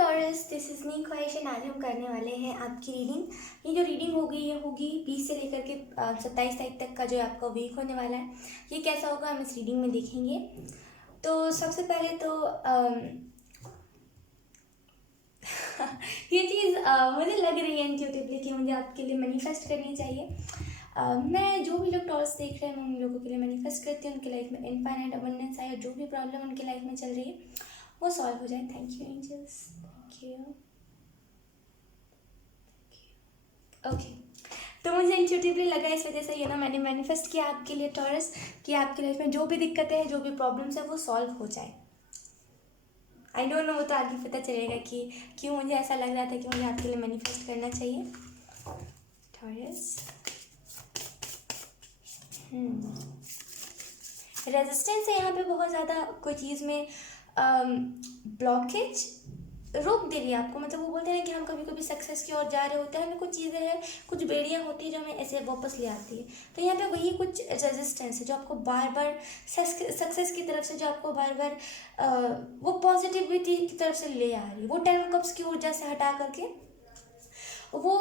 Taurus, this is me ख्वाहिश and आज हम करने वाले हैं आपकी रीडिंग। ये जो रीडिंग होगी ये होगी 20 से लेकर के 27 तारीख तक का जो आपका वीक होने वाला है। ये कैसा होगा हम इस रीडिंग में देखेंगे। तो सबसे पहले तो ये चीज़ मुझे लग रही है इंट्यूटिवली कि मुझे आपके लिए मैनिफेस्ट करनी चाहिए। मैं जो भी लोग टॉरस देख रहे हैं मैं उन लोगों के लिए मैनिफेस्ट करती हूँ उनकी लाइफ में इनफाइनाइट अबंडेंस आए, जो भी प्रॉब्लम उनकी लाइफ में चल रही है वो सॉल्व हो जाए। Thank you angels, thank you. Okay, तो मुझे इंट्यूटिवली लगा इस वजह से मैंने मैनिफेस्ट किया आपके लिए टॉरस कि आपकी लाइफ में जो भी दिक्कतें हैं, जो भी प्रॉब्लम्स है वो सॉल्व हो जाए। आई डोंट नो, वो तो आगे पता चलेगा कि क्यों मुझे ऐसा लग रहा था कि मुझे आपके लिए मैनिफेस्ट करना चाहिए। टॉरस, रेजिस्टेंस है यहाँ पे बहुत ज़्यादा। कोई चीज़ में ब्लॉकेज रोक दे रही है आपको। मतलब वो बोलते हैं कि हम कभी कभी सक्सेस की ओर जा रहे होते हैं, हमें कुछ चीज़ें हैं, कुछ बेड़ियाँ होती है जो हमें ऐसे वापस ले आती है। तो यहाँ पे वही कुछ रेजिस्टेंस है जो आपको बार बार सक्सेस की तरफ से, जो आपको बार बार वो पॉजिटिविटी की तरफ से ले आ रही है। वो 10 कप्स की ऊर्जा से हटा करके वो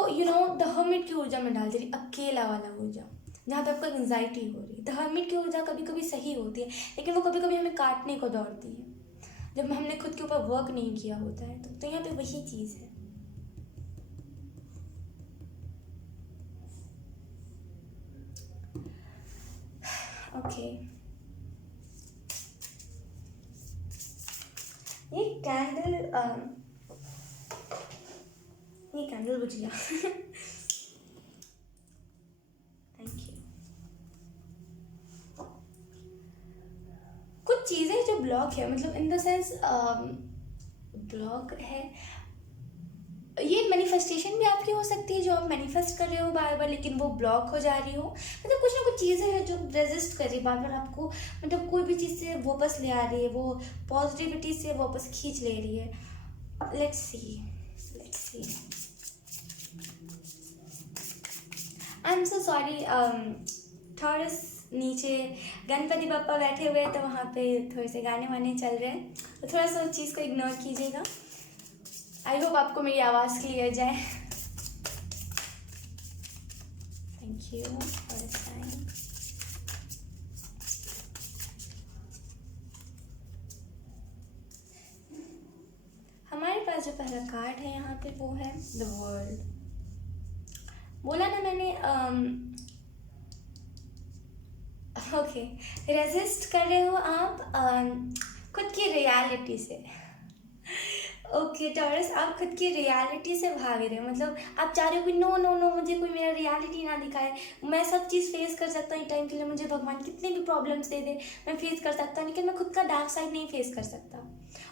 द हर्मिट की ऊर्जा में डाल दे रही, अकेला वाला ऊर्जा, जहाँ पे आपको एंग्जाइटी हो रही है। द हर्मिट की ऊर्जा कभी कभी सही होती है, लेकिन वो कभी कभी हमें काटने को दौड़ती है जब हमने खुद के ऊपर वर्क नहीं किया होता है। तो यहाँ पे वही चीज़ है। ओके, ये कैंडल बुझ गया। Thank you. कुछ चीज़ें जो ब्लॉक है, मतलब इन द सेंस ब्लॉक है। ये मैनिफेस्टेशन भी आपकी हो सकती है जो आप मैनिफेस्ट कर रहे हो बार बार, लेकिन वो ब्लॉक हो जा रही हो। मतलब कुछ ना कुछ चीज़ें हैं जो रेजिस्ट कर रही है बार बार आपको, मतलब कोई भी चीज़ से वापस ले आ रही है, वो पॉजिटिविटी से वापस खींच ले रही है। Let's see. I am so sorry taurus, नीचे गणपति बप्पा बैठे हुए हैं तो वहाँ पे थोड़े से गाने वाने चल रहे हैं, तो थोड़ा सा उस चीज़ को इग्नोर कीजिएगा। आई होप आपको मेरी आवाज़ क्लियर जाए। Thank you for this time. हमारे पास जो पहला कार्ड है यहाँ पे वो है द वर्ल्ड। बोला ना मैंने ओके, रेजिस्ट कर रहे हो आप खुद की रियलिटी से। ओके टॉरस, आप खुद की रियलिटी से भाग रहे हो। मतलब आप चाह रहे हो कि नो नो नो, मुझे कोई मेरा रियलिटी ना दिखाए, मैं सब चीज़ फेस कर सकता हूँ। टाइम के लिए मुझे भगवान कितने भी प्रॉब्लम्स दे दे मैं फेस कर सकता हूँ, लेकिन मैं खुद का डार्क साइड नहीं फेस कर सकता।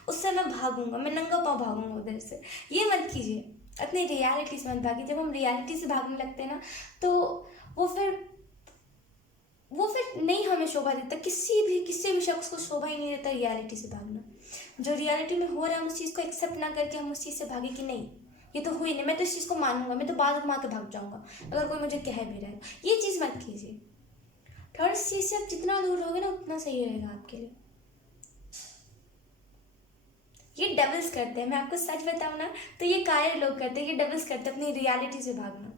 उससे मैं भागूंगा, मैं नंगा पाँव भागूंगा उधर से। ये मत कीजिए, अपनी रियलिटी से मत भागिए। जब हम रियलिटी से भागने लगते हैं ना, तो वो फिर नहीं हमें शोभा देता। किसी भी शख्स को शोभा ही नहीं देता रियलिटी से भागना। जो रियलिटी में हो रहा है हम उस चीज़ को एक्सेप्ट ना करके हम उस चीज़ से भागे कि नहीं, ये तो हुई नहीं, मैं तो इस चीज़ को मानूंगा, मैं तो बाल घुमा के भाग जाऊंगा अगर कोई मुझे कह भी रहा है। ये चीज़ मत कीजिए। थर्ड चीज़ से आप जितना दूर रहोगे ना उतना सही रहेगा आपके लिए। ये डेविल्स करते हैं, मैं आपको सच बताऊँ ना तो ये कायर लोग करते हैं, ये डेविल्स करते हैं अपनी रियलिटी से भागना।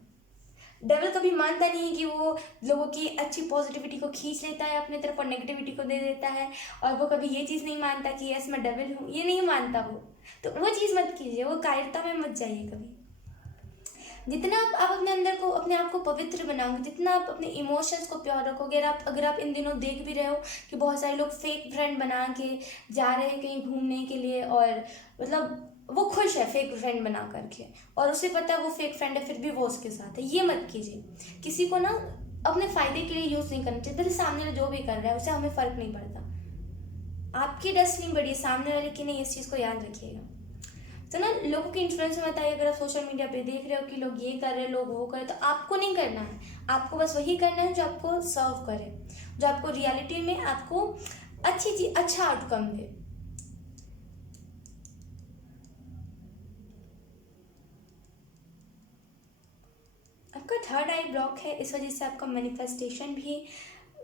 डेविल कभी मानता नहीं है कि वो लोगों की अच्छी पॉजिटिविटी को खींच लेता है अपने तरफ और नेगेटिविटी को दे देता है, और वो कभी ये चीज़ नहीं मानता कि यस मैं डेविल हूँ, ये नहीं मानता वो। तो वो चीज़ मत कीजिए, वो कायरता में मत जाइए कभी। जितना आप अपने अंदर को, अपने आप को पवित्र बनाओगे, जितना आप अपने इमोशंस को प्योर रखोगे। अगर आप इन दिनों देख भी रहे हो कि बहुत सारे लोग फेक फ्रेंड बना के जा रहे हैं कहीं घूमने के लिए, और मतलब वो खुश है फेक फ्रेंड बना करके, और उसे पता है वो फेक फ्रेंड है फिर भी वो उसके साथ है। ये मत कीजिए। किसी को ना अपने फ़ायदे के लिए यूज़ नहीं करना चाहिए। भले सामने वाला जो भी कर रहा है उसे हमें फ़र्क नहीं पड़ता। आपकी डस्ट नहीं बढ़ी, सामने वाले की नहीं, इस चीज़ को याद रखिएगा। तो ना लोगों के इन्फ्लुएंस में बताइए। अगर आप सोशल मीडिया पे देख रहे हो कि लोग ये कर रहे हैं, लोग वो कर रहे, तो आपको नहीं करना है। आपको बस वही करना है जो आपको सर्व करे, जो आपको रियलिटी में आपको अच्छी चीज, अच्छा आउटकम दे। आपका थर्ड आई ब्लॉक है, इस वजह से आपका मैनिफेस्टेशन भी,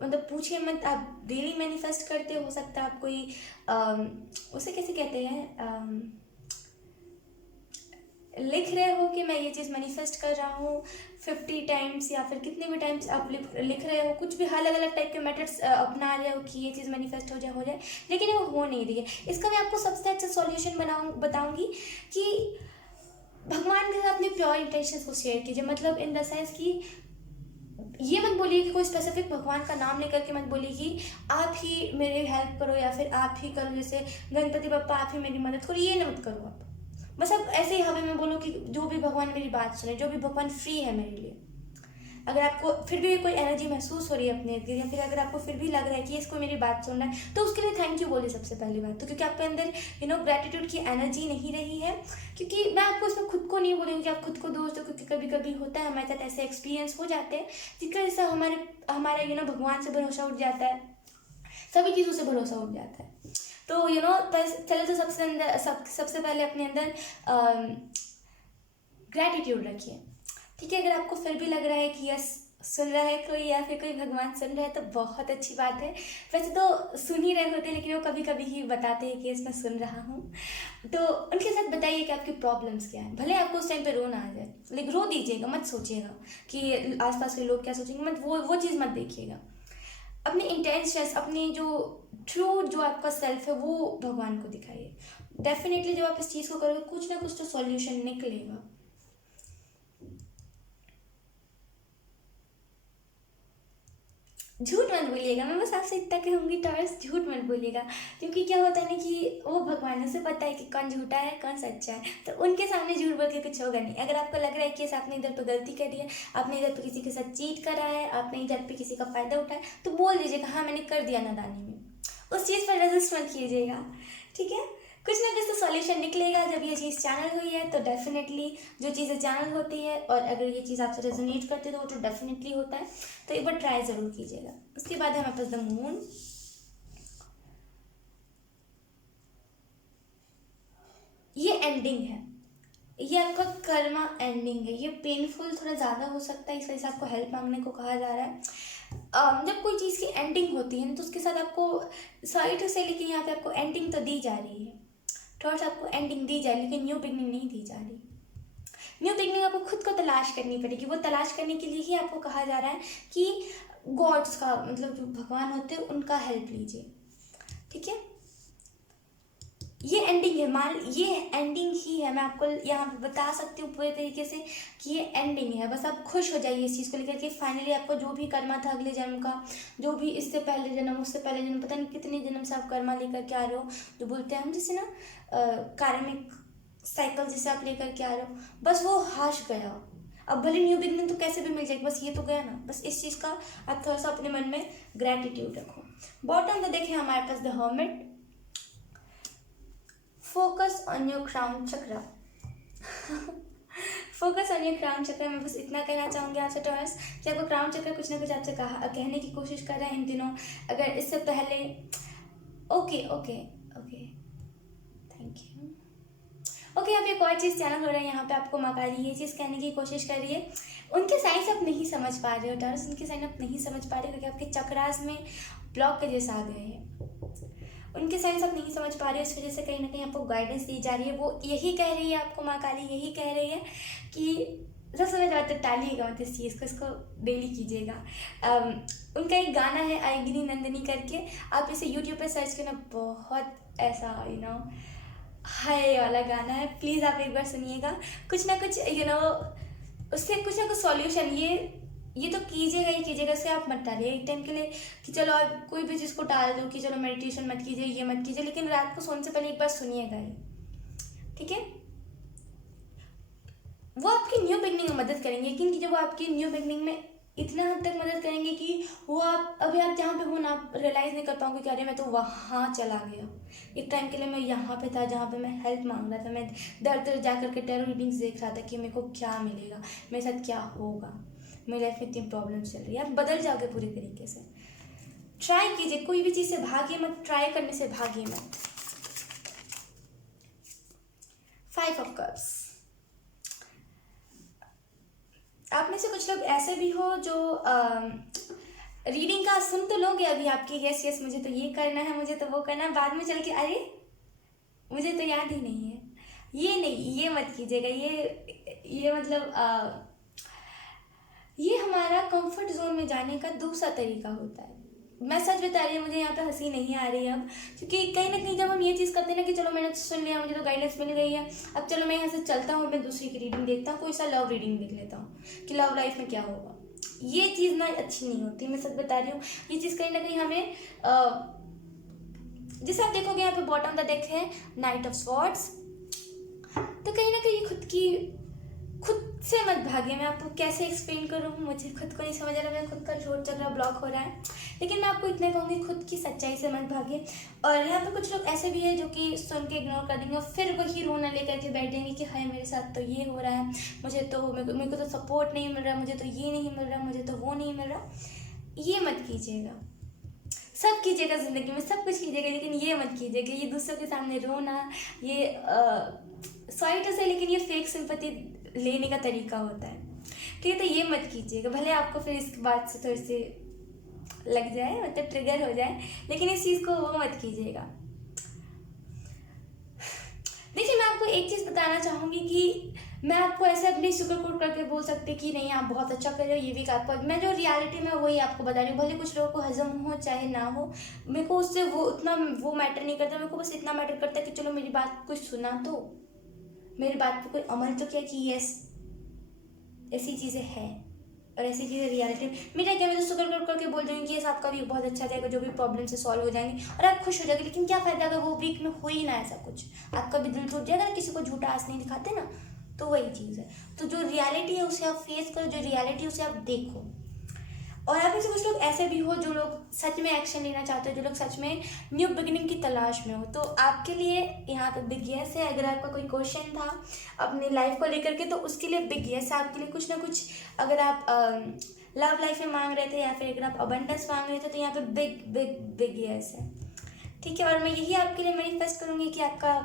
मतलब पूछिए मत, आप डेली मैनिफेस्ट करते हो सकता है आप कोई उसे कैसे कहते हैं, लिख रहे हो कि मैं ये चीज़ मैनिफेस्ट कर रहा हूँ 50 टाइम्स या फिर कितने भी टाइम्स आप लिख रहे हो, कुछ भी अलग अलग टाइप के मेथड्स अपना रहे हो कि ये चीज़ मैनिफेस्ट हो जाए, लेकिन वो हो नहीं रही है। इसका मैं आपको सबसे अच्छा सॉल्यूशन बताऊंगी कि भगवान के साथ अपने प्योर इंटेंशंस को शेयर कीजिए। मतलब इन द सेंस कि ये मत बोलिए कि कोई स्पेसिफिक भगवान का नाम लेकर के मत बोलिए कि आप ही मेरी हेल्प करो या फिर आप ही करो, जैसे गणपति बप्पा आप ही मेरी मदद करो, ये ना मत करो आप। बस अब ऐसे ही हवे में बोलो कि जो भी भगवान मेरी बात सुने, जो भी भगवान फ्री है मेरे लिए। अगर आपको फिर भी कोई एनर्जी महसूस हो रही है अपने इर्द गिर्द, या फिर अगर आपको फिर भी लग रहा है कि इसको मेरी बात सुन रहा है, तो उसके लिए थैंक यू बोलिए सबसे पहली बात तो, क्योंकि आपके अंदर ग्रेटिट्यूड की एनर्जी नहीं रही है। क्योंकि मैं आपको इसमें खुद को नहीं बोलूँगी कि आप खुद को दोष दो, क्योंकि कभी कभी होता है हमारे साथ ऐसे एक्सपीरियंस हो जाते हैं जिसकी वजह से हमारा भगवान से भरोसा उठ जाता है, सभी चीज़ों से भरोसा उठ जाता है। तो चलो तो सबसे पहले अपने अंदर ग्रैटिट्यूड रखिए। ठीक है, अगर आपको फिर भी लग रहा है कि यस सुन रहा है कोई या फिर कोई भगवान सुन रहा है तो बहुत अच्छी बात है। वैसे तो सुन ही रहे होते हैं, लेकिन वो कभी कभी ही बताते हैं कि इसमें सुन रहा हूँ। तो उनके साथ बताइए कि आपकी प्रॉब्लम्स क्या है। भले आपको उस टाइम पे रोना आ जाए, लेकिन रो दीजिएगा, मत सोचिएगा कि आसपास के लोग क्या सोचेंगे, मत वो चीज़ मत देखिएगा। अपने इंटेंशंस, अपनी जो ट्रू जो आपका सेल्फ है वो भगवान को दिखाइए। डेफिनेटली जब आप इस चीज़ को करोगे कुछ ना कुछ तो सॉल्यूशन निकलेगा। झूठ मत बोलिएगा, मैं बस आपसे इतना कहूँगी टॉर्स, झूठ मत बोलिएगा। क्योंकि क्या होता है ना कि वो भगवान से पता है कि कौन झूठा है कौन सच्चा है, तो उनके सामने झूठ बोल के कुछ होगा नहीं। अगर आपको लग रहा है कि आपने इधर पर गलती करी है, आपने इधर पर किसी के साथ चीट करा है, आपने इधर पर किसी का फ़ायदा उठाया, तो बोल दीजिएगा हाँ मैंने कर दिया नादानी में। उस चीज़ पर रेजिस्ट मत कीजिएगा, ठीक है। कुछ ना कुछ तो सॉल्यूशन निकलेगा। जब ये चीज़ चैनल हुई है तो डेफिनेटली जो चीज़ें चैनल होती है, और अगर ये चीज़ आपसे रेजोनेट करती है तो वो तो डेफिनेटली होता है। तो एक बार ट्राई ज़रूर कीजिएगा। उसके बाद है हमारे पास द मून। ये एंडिंग है, ये आपका कर्मा एंडिंग है। ये पेनफुल थोड़ा ज़्यादा हो सकता है, इस वजह से आपको हेल्प मांगने को कहा जा रहा है। जब कोई चीज़ की एंडिंग होती है ना तो उसके साथ आपको सॉरी टू से, लेकिन यहाँ पे आपको एंडिंग तो दी जा रही है, थोड़ा सा आपको एंडिंग दी जा रही है, लेकिन न्यू बिगनिंग नहीं दी जा रही। न्यू बिगनिंग आपको खुद को तलाश करनी पड़ेगी। वो तलाश करने के लिए ही आपको कहा जा रहा है कि गॉड्स का, मतलब जो भगवान होते हैं उनका हेल्प लीजिए, ठीक है। ये एंडिंग है, ये एंडिंग ही है। मैं आपको यहाँ पे बता सकती हूँ पूरे तरीके से कि ये एंडिंग है। बस आप खुश हो जाइए इस चीज़ को लेकर के। फाइनली आपको जो भी कर्मा था अगले जन्म का, जो भी इससे पहले जन्म, उससे पहले जन्म, पता नहीं कितने जन्म से आप कर्मा लेकर के आ रहे हो, जो बोलते हैं हम जैसे ना कार्मिक साइकिल जिसे आप लेकर के आ रहे हो, बस वो हाश गया। अब भले न्यू बिगनिंग तो कैसे भी मिल जाएगी, बस ये तो गया ना। बस इस चीज़ का आप थोड़ा सा अपने मन में ग्रेटिट्यूड रखो। बॉटम में देखें हमारे पास the hermit. Focus on your crown chakra. Focus on your crown chakra. मैं बस इतना कहना चाहूँगी आपसे टॉरस कि आपको क्राउन चक्र कुछ ना कुछ आपसे कहने की कोशिश कर रहा है इन दिनों। अगर इससे पहले okay okay okay thank you. Okay, अब एक और चीज़ चैनल हो रहा है, यहाँ पे आपको मकाली ये चीज़ कहने की कोशिश कर रही है। उनके साइंस आप नहीं समझ पा रहे हो टॉरस, उनके साइन आप नहीं समझ पा रहे हो, क्योंकि आपके चक्रास में ब्लॉक के जैसा आ गए हैं। उनके साइंस आप नहीं समझ पा रहे हो, इस वजह से कहीं ना कहीं आपको गाइडेंस दी जा रही है। वो यही कह रही है आपको, माँ काली यही कह रही है कि सबसे पहले बात तो टालिएगा मत इस चीज़ को, इसको डेली कीजिएगा। उनका एक गाना है आइगिनी नंदिनी करके, आप इसे यूट्यूब पे सर्च करना, बहुत ऐसा हाय वाला गाना है। प्लीज़ आप एक बार सुनिएगा। कुछ ना कुछ उससे कुछ ना कुछ सॉल्यूशन ये तो कीजिएगा ही कीजिएगा। इससे आप मत टालिए एक टाइम के लिए कि चलो आप कोई भी चीज़ को टाल दो कि चलो मेडिटेशन मत कीजिए, ये मत कीजिए, लेकिन रात को सोने से पहले एक बार सुनिएगा ही, ठीक है। वो आपकी न्यू बिगनिंग में मदद करेंगे, लेकिन जब वो आपकी न्यू बिगनिंग में इतना हद तक मदद करेंगे कि वो आप अभी आप जहाँ पे हो ना, आप रियलाइज़ नहीं कर पाओगे कि अरे मैं तो वहाँ चला गया। एक टाइम के लिए मैं यहाँ पे था जहाँ पे मैं हेल्प मांग रहा था, मैं दर दर जा करके टैरो रीडिंग्स देख रहा था कि मेरे को क्या मिलेगा, मेरे साथ क्या होगा, मेरी लाइफ में इतनी प्रॉब्लम्स चल रही है। आप बदल जाओगे पूरी तरीके से। ट्राई कीजिए, कोई भी चीज़ से भागिए मत, ट्राई करने से भागिए मत। 5 ऑफ कप्स। आप में से कुछ लोग ऐसे भी हो जो रीडिंग का सुन तो लोगे अभी आपकी, यस यस मुझे तो ये करना है, मुझे तो वो करना है, बाद में चल के अरे मुझे तो याद ही नहीं है। ये नहीं, ये मत कीजिएगा। ये मतलब ये हमारा कंफर्ट जोन में जाने का दूसरा तरीका होता है। मैं सच बता रही हूँ, मुझे यहाँ पे हंसी नहीं आ रही है अब, क्योंकि कहीं ना कहीं जब हम ये चीज़ करते हैं ना कि चलो मैंने तो सुन लिया, मुझे तो गाइडेंस मिल गई है, अब चलो मैं यहाँ से चलता हूँ, मैं दूसरी की रीडिंग देखता हूँ, कोई सा लव रीडिंग देख लेता हूँ कि लव लाइफ में क्या होगा। ये चीज़ ना अच्छी नहीं होती, मैं सच बता रही हूँ। ये चीज़ कहीं ना कहीं हमें जैसे आप देखोगे यहाँ पे बॉटम द डेक है नाइट ऑफ स्वॉर्ड्स, तो कहीं ना कहीं खुद से मत भागिए। मैं आपको कैसे एक्सप्लेन करूँ, मुझे खुद को नहीं समझ आ रहा, मेरा खुद का छोट चक्रा ब्लॉक हो रहा है, लेकिन मैं आपको इतना कहूँगी, खुद की सच्चाई से मत भागिए। और यहाँ पे कुछ लोग ऐसे भी है जो कि सुन के इग्नोर कर देंगे और फिर वही रोना लेकर के बैठ जाएंगे कि हाय मेरे साथ तो ये हो रहा है, मेरे को तो सपोर्ट नहीं मिल रहा, मुझे तो ये नहीं मिल रहा, मुझे तो वो नहीं मिल रहा। ये मत कीजिएगा। सब कीजिएगा ज़िंदगी में, सब कुछ कीजिएगा, लेकिन ये मत कीजिएगा, ये दूसरों के सामने रोना, ये सॉरी टू से, लेकिन ये फेक सिंपैथी लेने का तरीका होता है, ठीक है। तो ये मत कीजिएगा, भले आपको फिर इसके बाद से थोड़ी सी लग जाए, मतलब ट्रिगर हो जाए, लेकिन इस चीज़ को वो मत कीजिएगा। देखिए, मैं आपको एक चीज़ बताना चाहूँगी कि मैं आपको ऐसे अपनी शुगर कोट करके बोल सकती कि नहीं आप बहुत अच्छा कर रहे हो, ये भी आपको, मैं जो रियलिटी में वही आपको बता रही हूँ। भले कुछ लोगों को हजम हो चाहे ना हो, मेरे को उससे वो मैटर नहीं करता, मेरे को बस इतना मैटर करता है कि चलो मेरी बात कुछ सुना, तो मेरी बात पे कोई अमल तो किया कि यस ऐसी चीज़ें हैं और ऐसी चीज़ें रियलिटी में। मेरा क्या, मैं तो शुगर कोट करके बोल दूँगी कि यस आपका वीक बहुत अच्छा जाएगा, जो भी प्रॉब्लम से सॉल्व हो जाएंगे और आप खुश हो जाओगे, लेकिन क्या फ़ायदा अगर वो वीक में हो ही ना ऐसा कुछ, आपका भी दिल टूट जाएगा ना, किसी को झूठा आस नहीं दिखाते ना। तो वही चीज़ है, तो जो रियलिटी है उसे आप फेस करो, जो रियलिटी है उसे आप देखो। और आप में से कुछ लोग ऐसे भी हो जो लोग सच में एक्शन लेना चाहते हो, जो लोग सच में न्यू बिगिनिंग की तलाश में हो, तो आपके लिए यहाँ पे बिग यस है। अगर आपका कोई क्वेश्चन था अपनी लाइफ को लेकर के, तो उसके लिए बिग यस है आपके लिए। कुछ ना कुछ अगर आप लव लाइफ में मांग रहे थे या फिर अगर आप अबंडेंस मांग रहे थे, तो यहाँ पे बिग बिग बिग यस है, ठीक है। और मैं यही आपके लिए मैनिफेस्ट करूँगी कि आपका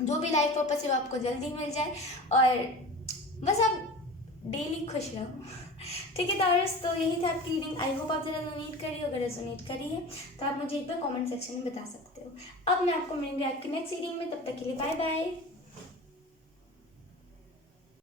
जो भी लाइफ पर्पस है वो आपको जल्दी मिल जाए और बस आप डेली खुश रहो, ठीक है। तो यही था आपकी रीडिंग। आई होप आप ज़रा रेजोनेट करी, अगर रेजोनेट करी है तो आप मुझे एक बार कमेंट सेक्शन में बता सकते हो। अब मैं आपको मिलूंगी आपकी नेक्स्ट रीडिंग में, तब तक के लिए बाय बाय।